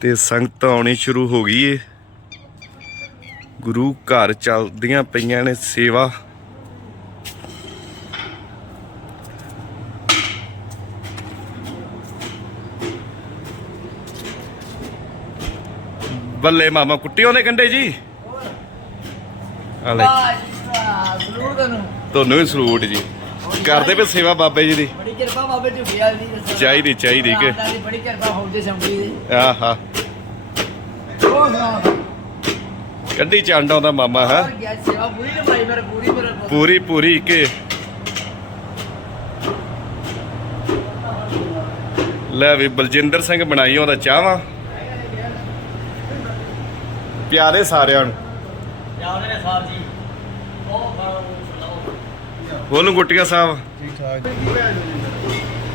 ਤੇ ਸੰਗਤ ਆਉਣੀ ਸ਼ੁਰੂ ਹੋ ਗਈ ਏ। ਗੁਰੂ ਘਰ ਚੱਲਦੀਆਂ ਪਈਆਂ ਨੇ ਸੇਵਾ। ਬੱਲੇ ਮਾਮਾ ਕੁੱਟੀ ਉਹਨੇ ਕੰਡੇ ਜੀ। ਆ ਲੈ। ਤੁਹਾਨੂੰ ਸਲੂਟ ਜੀ। ਕਰਦੇ ਪਏ ਸੇਵਾ ਬਾਬੇ ਜੀ ਦੀ। ਬੜੀ ਕਿਰਪਾ ਬਾਬੇ ਝੁੱਗੀ ਵਾਲੀ ਦੀ ਚਾਹੀਦੀ ਚਾਹੀਦੀ ਕਿ। ਬੜੀ ਕਿਰਪਾ ਹੋਊਗੀ ਸੰਗੀ ਦੀ। ਆਹਾ ਕੱਢੀ ਚੰਡ ਆਉਂਦਾ ਮਾਮਾ ਹੈ? ਸੇਵਾ ਪੂਰੀ ਨਿਭਾਈ ਮੇਰੇ ਪੂਰੀ ਮੇਰੇ ਪੁੱਤ। ਪੂਰੀ ਪੂਰੀ ਕੇ ਲੈ ਵੀ ਬਲਜਿੰਦਰ ਸਿੰਘ ਬਣਾਈ ਉਹਦਾ ਚਾਹਵਾ। ਪਿਆਰੇ ਸਾਰਿਆਂ ਨੂੰ। ਨੇ ਸਾਹਿਬ ਜੀ। ਉਹ ਉਹਨੂੰ ਗੁੱਟੀਆਂ ਸਾਹਿਬ।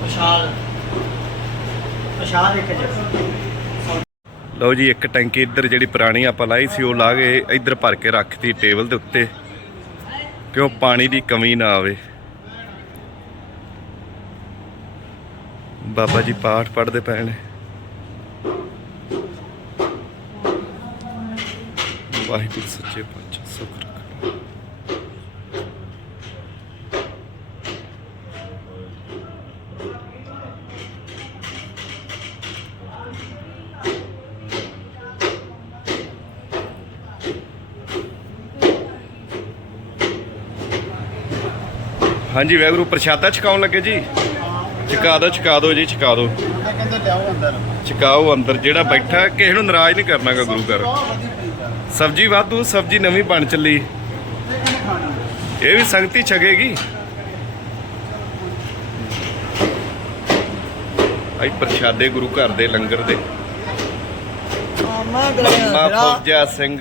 ਵਿਸ਼ਾਲ। ਵਿਸ਼ਾਲ ਇੱਕ ਜਗ੍ਹਾ। ਲਓ ਜੀ ਇੱਕ ਟੈਂਕੀ ਇੱਧਰ ਜਿਹੜੀ ਪੁਰਾਣੀ ਆਪਾਂ ਲਾਈ ਸੀ ਉਹ ਲਾ ਕੇ ਇੱਧਰ ਭਰ ਕੇ ਰੱਖਤੀ ਟੇਬਲ ਦੇ ਉੱਤੇ। ਕਿਉਂ ਪਾਣੀ ਦੀ ਕਮੀ ਨਾ ਆਵੇ। ਬਾਬਾ ਜੀ ਪਾਠ ਪੜ੍ਹਦੇ ਪਏ ਨੇ। ਵਾਹਿਗੁਰੂ ਸੱਚੇ ਪਾਤਸ਼ਾਹ ਸੁਖ ਰੱਖਣਾ ਹਾਂਜੀ ਵਾਹਿਗੁਰੂ ਪ੍ਰਸ਼ਾਦਾ ਛਕਾਉਣ ਲੱਗੇ ਜੀ। ਛਕਾ ਦਿਓ ਛਕਾ ਦਿਓ ਜੀ ਛਕਾ ਕਹਿੰਦੇ ਲਿਆਓ ਅੰਦਰ ਛਕਾਓ ਅੰਦਰ ਜਿਹੜਾ ਬੈਠਾ ਕਿਸੇ ਨੂੰ ਨਾਰਾਜ਼ ਨਹੀਂ ਕਰਨਾਗਾ ਗੁਰੂ ਘਰ। ਸਬਜੀ ਵਾਧੂ ਸਬਜੀ ਨਵੀਂ ਬਣ ਚੱਲੀ। ਇਹ ਵੀ ਸੰਗਤੀ ਛਕੇਗੀ। ਆਈ ਪ੍ਰਸ਼ਾਦੇ ਗੁਰੂ ਘਰ ਦੇ ਲੰਗਰ ਦੇ। ਮਾਮਾ ਸਿੰਘ।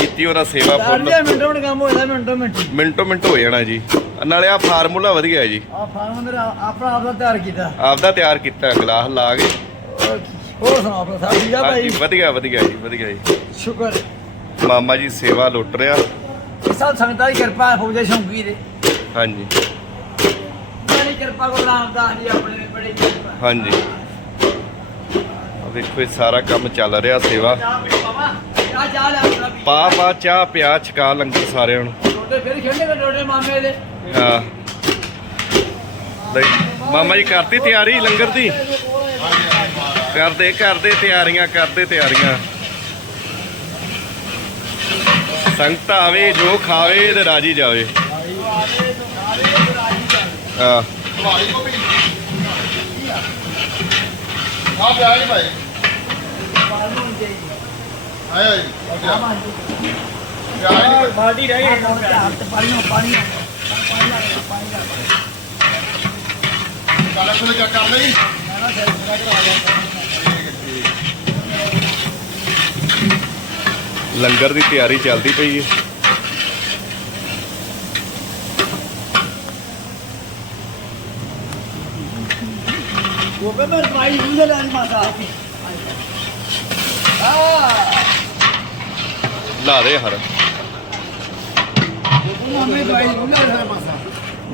ਕੀਤੀ ਉਹਨਾਂ ਸੇਵਾ ਫੁੱਲ। ਮਿੰਟੋ ਮਿੰਟ ਕੰਮ ਹੋ ਜਾਂਦਾ ਮਿੰਟੋ ਮਿੰਟ। ਮਿੰਟੋ ਮਿੰਟ ਹੋ ਜਾਣਾ ਜੀ। ਨਾਲੇ ਆ ਫਾਰਮੂਲਾ ਵਧੀਆ ਹੈ ਜੀ। ਆ ਫਾਰਮ ਮੇਰਾ ਆਪਣਾ ਆਪਦਾ ਤਿਆਰ ਕੀਤਾ। ਆਪਦਾ ਤਿਆਰ ਕੀਤਾ ਗਲਾਸ ਲਾ ਕੇ। ਹੋਰ ਸੁਣਾ ਆਪਣਾ ਸਾਹਿਬ ਜੀ ਆ ਹਾਂਜੀ ਭਾਈ ਵਧੀਆ ਵਧੀਆ ਜੀ ਵਧੀਆ ਜੀ। ਸ਼ੁਕਰ। ਮਾਮਾ ਜੀ ਸੇਵਾ ਲੁੱਟ ਰਿਹਾ। ਸਭ ਸੰਗਤਾਂ ਦੀ ਕਿਰਪਾ ਫੌਜੇ ਸ਼ੌਂਕੀ ਦੇ। ਹਾਂਜੀ। ਬੜੀ ਕਿਰਪਾ ਕੋ ਰਾਮਦਾਸ ਜੀ ਆਪਣੇ ਬੜੀ ਕਿਰਪਾ। ਹਾਂਜੀ। ਆ ਵੇਖੋ ਇਹ ਸਾਰਾ ਕੰਮ ਚੱਲ ਰਿਹਾ ਸੇਵਾ। ਚਾਹ ਪੀ ਪੀ ਪਾ ਪਾ ਚਾਹ ਪਿਆ ਛਕਾ ਲੰਗਰ ਸਾਰਿਆਂ ਨੂੰ। ਛੋਟੇ ਫਿਰ ਖੇਡਣੇ ਕੋ ਛੋਟੇ ਮਾਮੇ ਦੇ? ਹਾਂ। ਲੈ ਮਾਮਾ ਜੀ ਕਰਤੀ ਤਿਆਰੀ ਲੰਗਰ ਦੀ? ਕਰਦੇ ਕਰਦੇ ਤਿਆਰੀਆਂ ਕਰਦੇ ਤਿਆਰੀਆਂ। ਸੰਗਤ ਆਵੇ ਜੋ ਖਾਵੇ ਤੇ ਰਾਜੀ ਜਾਵੇ। ਹਾਂ। ਆ ਪਿਆ ਜੀ ਭਾਈ। ਲੰਗਰ ਦੀ ਤਿਆਰੀ ਚੱਲਦੀ ਪਈ ਹੈ। ਉਹ ਮਾਈ ਯੂਜ਼ਰ ਐਂਡ ਮਾਤਾ ਆ ਲਾ ਦੇ ਹਰ।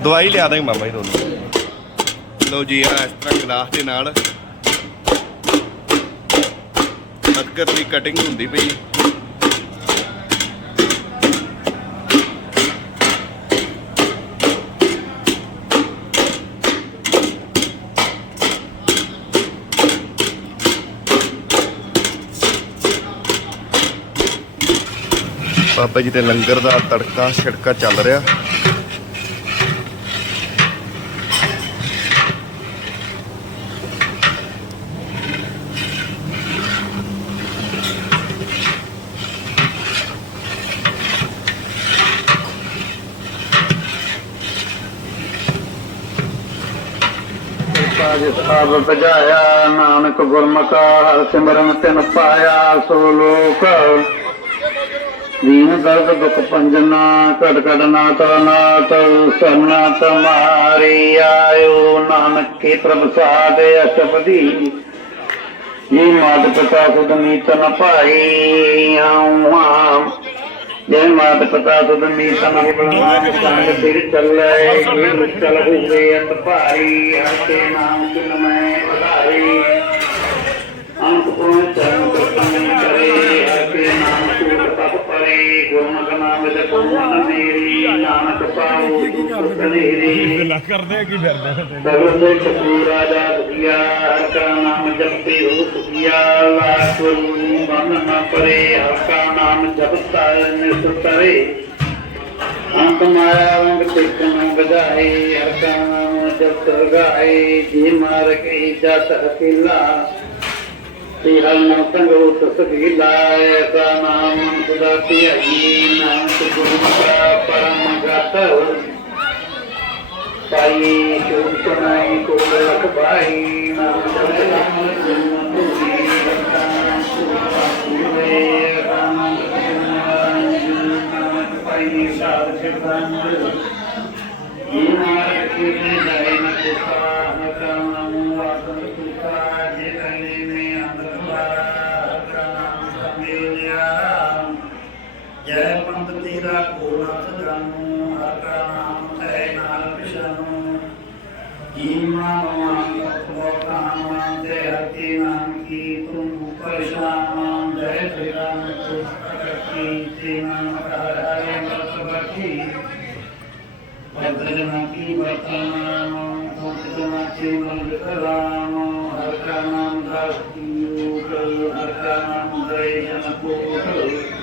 ਦਵਾਈ ਲਿਆ ਦਾਂਗੇ ਮਾਮਾ ਜੀ ਤੁਹਾਨੂੰ। ਲਓ ਜੀ ਆ ਇਸ ਤਰ੍ਹਾਂ ਗਲਾਸ ਦੇ ਨਾਲ। ਅਦਕਰ ਦੀ ਕਟਿੰਗ ਹੁੰਦੀ ਪਈ। ਬਾਬਾ ਜੀ ਦੇ ਲੰਗਰ ਦਾ ਤੜਕਾ, ਛਿੜਕਾ ਚੱਲ ਰਿਹਾ। ਜਿਸ ਬਜਾਇਆ ਨਾਨਕ ਗੁਰਮੁਖਾ, ਹਰ ਸਿਮਰਨ ਤਿਨ ਪਾਇਆ, ਸੋ ਲੋਕ ਦੀਨ ਦਰਦ ਦੁਖ ਪੰਜਨਾ ਕਟ ਕਟ ਨਾਟ ਨਾਟ ਸਰਨਾ ਤੁਮਾਰੀ ਆਇਓ ਨਾਨਕ ਕੇ ਪ੍ਰਭ ਸਾਦੇ ਅਸ਼ਪਦੀ ਜੀ ਮਾਤ ਪਿਤਾ ਸੁਧ ਮੀਤ ਨ ਭਾਈ ਆਉ ਆਮ ਜੈ ਮਾਤ ਪਿਤਾ ਸੁਧ ਮੀਤ ਨ ਬਲਵਾਨ ਸੰਗ ਸਿਰ ਚੱਲੇ ਇਹ ਚਲ ਹੋਵੇ ਅੰਤ ਭਾਈ ਹਤੇ ਨਾਮ ਕਿਨ ਮੈਂ ਵਧਾਈ। ਅੰਤ ਕੋਣ ਗੁਰਮੁਖ ਨਾਮ ਤੇ ਪੂਰਨ ਮੇਰੀ ਨਾਨਕ ਪਾਉ ਸੁਖ ਕਨੇਰੀ ਕਰਦੇ ਕੀ ਫਿਰਦੇ ਸਗਲ ਦੇ ਕਪੂਰਾ ਦਾ ਦੁਖੀਆ ਹਰ ਕਾ ਨਾਮ ਜਪਤੇ ਹੋ ਸੁਖੀਆ ਲਾਖ ਨੂੰ ਬੰਨ ਨਾ ਪਰੇ ਹਰ ਕਾ ਨਾਮ ਜਪਤਾ ਨਿਸ ਅੰਤ ਮਾਇਆ ਰੰਗ ਟਿਕਨ ਬਜਾਏ ਹਰ ਕਾ ਨਾਮ ਜਪ ਗਾਏ ਜੀ ਮਾਰ ਕੇ ਜਤ ਹਕੀਲਾ ਤੇ ਹਲ ਨਾ ਸੰਗੋ ਤਸਕੀਲਾ ਐਸਾ ਨਾਮ ਸਦਾ ਧਿਆਈ ਨਾਮ ਗੁਰਮੁਖਾ ਪਰਮ ਗਤ ਪਾਈ ਸ਼ੁਭ ਸੁਣਾਈ, ਕੋਲ ਲਖ ਭਾਈ ਨਾਮ ਜਪ ਨਾਮ ਤੁਮੀ ਰਖਾਂ ਸੁਰੇ ਰਾਮ ਨਾਮ ਪਾਈ ਸਾਧ ਸਿਰੰਦ ਇਹ ਮਾਰਗ ਕੇ ਜਾਏ ਨ ਕੋਸਾ ਨ ਕਾਮ ਆਤਮ ਸੁਖਾ ਜੇ ਕਲੇ ਮੇ ਅੰਦਰ ਨਾਮ ਸਮਿਲਿਆ ਜੈ ਪੰਥ ਤੇਰਾ ਕੋਲਤ ਜਾਨੂ ਹਰ ਕਾ ਨਾਮ ਹੈ ਨਾਲ ਪਿਛਾਨੂ ਈਮਾਨ ਮਾਨ ਤੋ ਕਾਮ ਤੇ ਹਤੀ ਨਾਮ ਕੀ ਤੁਮ ਪਰਸ਼ਾਨ ਜੈ ਸ੍ਰੀ ਰਾਮ ਤੁਸਕੀ ਤੇ ਨਾਮ ਹਰ ਹਰੇ ਮਤ ਬਖੀ ਵਰਤਨਾ ਕੀ ਵਰਤਨਾਮ ਤੁਮਨਾ ਕੀ ਮੰਗ ਕਰਾਮ ਹਰ ਕਾ ਨਾਮ ਦਾਸ ਕੀ ਹਰ ਕਾ ਨਾਮ ਦੇ ਜਨ ਕੋਟ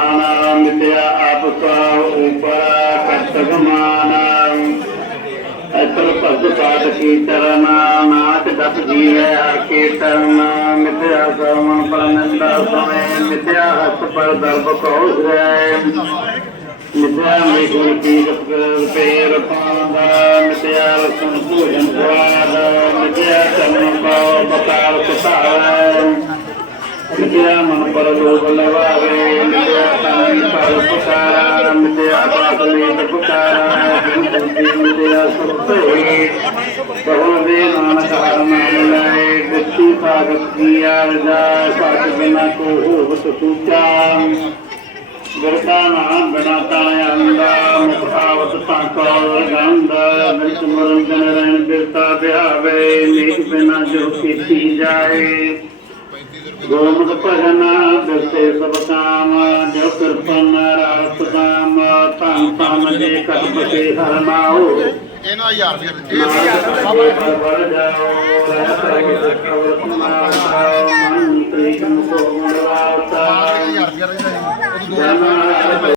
ਭਗਤ ਪਾਤ ਕੀ ਚਰਨਾ ਨਾਚ ਦਸ ਜੀਵੈ, ਹਰ ਕੇ ਚਰਨ ਮਿਥਿਆ ਸਰਮਨ ਪਰਨੰਦਾ ਸਮੈ ਮਿਥਿਆ ਹੱਥ ਪਰ ਦਰਬ ਕਉ ਹੈ ਮਿਥਿਆ ਮੇਘੁਰ ਕੀ ਕਪਰ ਪੇਰ ਪਾਉਂਦਾ, ਮਿਥਿਆ ਰਸਨ ਭੋਜਨ ਸਵਾਦ ਮਿਥਿਆ ਚਰਨ ਪਾਉ ਬਕਾਰ ਸੁਤਾਵੈ। ਮਿਥਿਆ ਮਨ ਪਰ ਲੋਭ ਲਵਾਵੇ, ਮਿਥਿਆ ਤਾਨੀ ਪਰ ਪੁਕਾਰਾ ਮਿਥਿਆ ਬਾਤ ਲੇ ਪੁਕਾਰਾ ਮਿਥਿਆ ਸੁਰਤੇ ਬਹੁ ਦੇ ਨਾਨਕ ਹਰ ਲੈ ਗੁੱਤੀ ਸਾਗਤ ਕੀ ਆਰਜਾ ਸਤ ਬਿਨਾ ਕੋ ਹੋਵਤ ਸੂਚਾ ਗੁਰਤਾ ਨਾਮ ਬਿਨਾ ਤਾਣੇ ਅੰਦਾ ਮੁਖ ਤਾਂ ਕੋ ਗੰਧ ਬਿਰਤ ਮਰਨ ਜਨ ਰਹਿਣ ਬਿਰਤਾ ਬਿਹਾਵੇ ਨੀਕ ਬਿਨਾ ਜੋ ਕੀਤੀ ਜਾਏ ਗੁਰਮੁਖ ਭਜਨ ਦਸੇ ਸਭ ਕਾਮ ਜੋ ਕਿਰਪਨ ਰਾਤ ਕਾਮ ਧੰਨ ਧੰਨ ਜੇ ਕਤਪਤੇ ਹਰ ਇਹਨਾਂ 1000 ਰੁਪਏ ਦਿੱਤੇ। ਇਹ 1000 ਰੁਪਏ ਦਿੱਤੇ।